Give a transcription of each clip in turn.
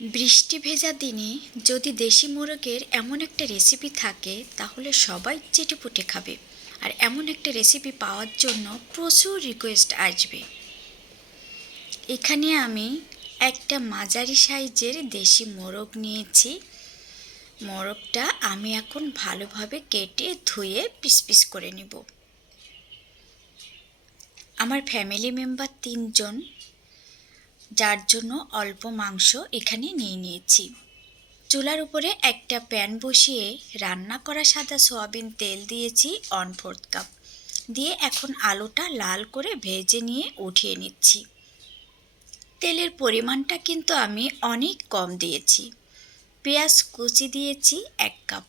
বৃষ্টি ভেজা দিনে যদি দেশি মোরগের এমন একটা রেসিপি থাকে, তাহলে সবাই চেটেপুটে খাবে। আর এমন একটা রেসিপি পাওয়ার জন্য প্রচুর রিকোয়েস্ট আসবে। এখানে আমি একটা মাঝারি সাইজের দেশি মোরগ নিয়েছি। মোরগটা আমি এখন ভালোভাবে কেটে ধুয়ে পিস পিস করে নিব। আমার ফ্যামিলি মেম্বার তিনজন যার জন্য অল্প মাংস এখানে নিয়ে নিয়েছি। চুলার উপরে একটা প্যান বসিয়ে রান্না করা সাদা সয়াবিন তেল দিয়েছি অন ফোর্থ কাপ। দিয়ে এখন আলুটা লাল করে ভেজে নিয়ে উঠিয়ে নিচ্ছি। তেলের পরিমাণটা কিন্তু আমি অনেক কম দিয়েছি। পেঁয়াজ কুচি দিয়েছি এক কাপ।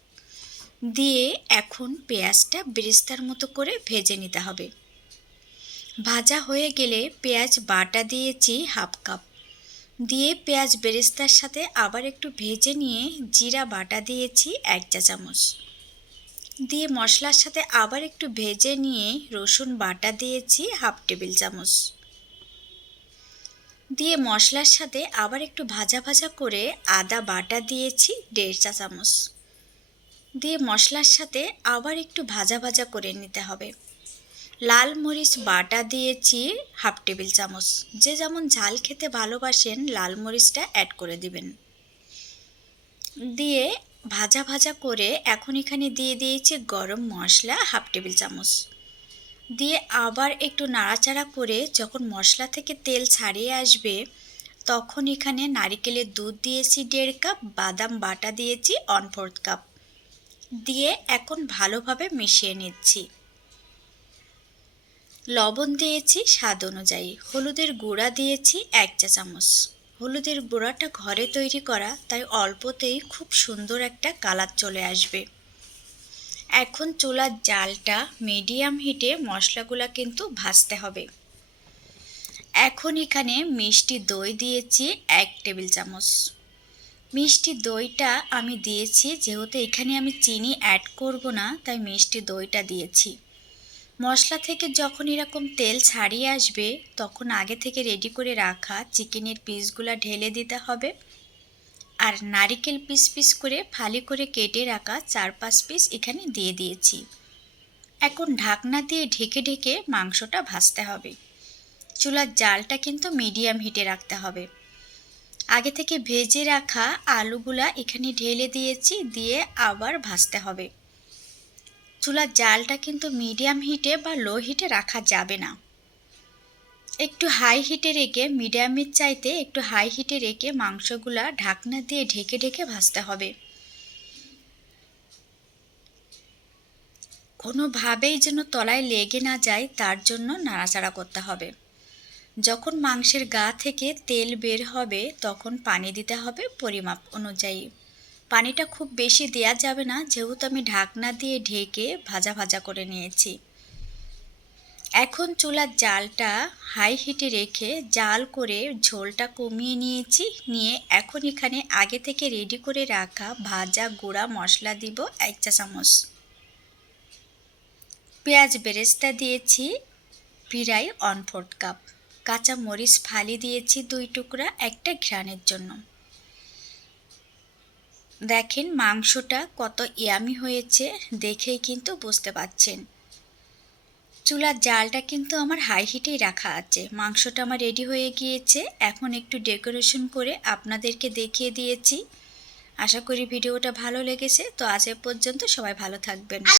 দিয়ে এখন পেঁয়াজটা বেরেস্তার মতো করে ভেজে নিতে হবে। ভাজা হয়ে গেলে পেঁয়াজ বাটা দিয়েছি হাফ কাপ। দিয়ে পেঁয়াজ বেরেস্তার সাথে আবার একটু ভেজে নিয়ে জিরা বাটা দিয়েছি এক চা চামচ। দিয়ে মশলার সাথে আবার একটু ভেজে নিয়ে রসুন বাটা দিয়েছি হাফ টেবিল চামচ। দিয়ে মশলার সাথে আবার একটু ভাজা ভাজা করে আদা বাটা দিয়েছি দেড় চা চামচ। দিয়ে মশলার সাথে আবার একটু ভাজা ভাজা করে নিতে হবে। লাল মরিচ বাটা দিয়েছি হাফ টেবিল চামচ। যে যেমন ঝাল খেতে ভালোবাসেন, লাল মরিচটা অ্যাড করে দিবেন। দিয়ে ভাজা ভাজা করে এখন এখানে দিয়ে দিয়েছি গরম মশলা হাফ টেবিল চামচ। দিয়ে আবার একটু নাড়াচাড়া করে যখন মশলা থেকে তেল ছাড়িয়ে আসবে, তখন এখানে নারিকেলের দুধ দিয়েছি দেড় কাপ, বাদাম বাটা দিয়েছি অন ফোর্থ কাপ। দিয়ে এখন ভালোভাবে মিশিয়ে নিচ্ছি। লবণ দিয়েছি, স্বাদ অনুযায়ী। হলুদের গুঁড়া দিয়েছি, এক চা চামচ। হলুদের গুঁড়াটা ঘরে তৈরি করা, তাই অল্পতেই খুব সুন্দর একটা কালার চলে আসবে। এখন চুলার জালটা মিডিয়াম হিটে মশলাগুলো কিন্তু ভাজতে হবে। এখন এখানে মিষ্টি দই দিয়েছি, এক টেবিল চামচ। মিষ্টি দইটা আমি দিয়েছি, যেহেতু এখানে আমি চিনি অ্যাড করব না, তাই মিষ্টি দইটা দিয়েছি। মশলা থেকে যখন এরকম তেল ছাড়িয়ে আসবে, তখন আগে থেকে রেডি করে রাখা চিকেনের পিসগুলো ঢেলে দিতে হবে। আর নারিকেল পিস পিস করে ফালি করে কেটে রাখা চার পাঁচ পিস এখানে দিয়ে দিয়েছি। এখন ঢাকনা দিয়ে ঢেকে ঢেকে মাংসটা ভাজতে হবে। চুলার জালটা কিন্তু মিডিয়াম হিটে রাখতে হবে। আগে থেকে ভেজে রাখা আলুগুলা এখানে ঢেলে দিয়েছি, দিয়ে আবার ভাজতে হবে। চুলার জালটা কিন্তু মিডিয়াম হিটে বা লো হিটে রাখা যাবে না। একটু হাই হিটে রেখে, মিডিয়ামের চাইতে একটু হাই হিটে রেখে মাংসগুলা ঢাকনা দিয়ে ঢেকে ঢেকে ভাজতে হবে। কোনোভাবেই যেন তলায় লেগে না যায়, তার জন্য নাড়াচাড়া করতে হবে। যখন মাংসের গা থেকে তেল বের হবে, তখন পানি দিতে হবে পরিমাপ অনুযায়ী। পানিটা খুব বেশি দেওয়া যাবে না, যেহেতু আমি ঢাকনা দিয়ে ঢেকে ভাজা ভাজা করে নিয়েছি। এখন চুলার জালটা হাই হিটে রেখে জাল করে ঝোলটা কমিয়ে নিয়েছি, নিয়ে এখন এখানে আগে থেকে রেডি করে রাখা ভাজা গুঁড়া মশলা দিব এক চা চামচ। পেঁয়াজ বেরেস্তা দিয়েছি, প্রায় অন ফোর্থ কাপ কাঁচা মরিচ ফালি দিয়েছি দুই টুকরা, একটা ঘ্রাণের জন্য। দেখেন মাংসটা কত ইয়ামি হয়েছে, দেখেই কিন্তু বুঝতে পাচ্ছেন চুলার জালটা কিন্তু আমার হাই হিটেই রাখা আছে। মাংসটা আমার রেডি হয়ে গিয়েছে। এখন একটু ডেকোরেশন করে আপনাদেরকে দেখিয়ে দিয়েছি। আশা করি ভিডিওটা ভালো লেগেছে। তো আজ পর্যন্ত সবাই ভালো থাকবেন।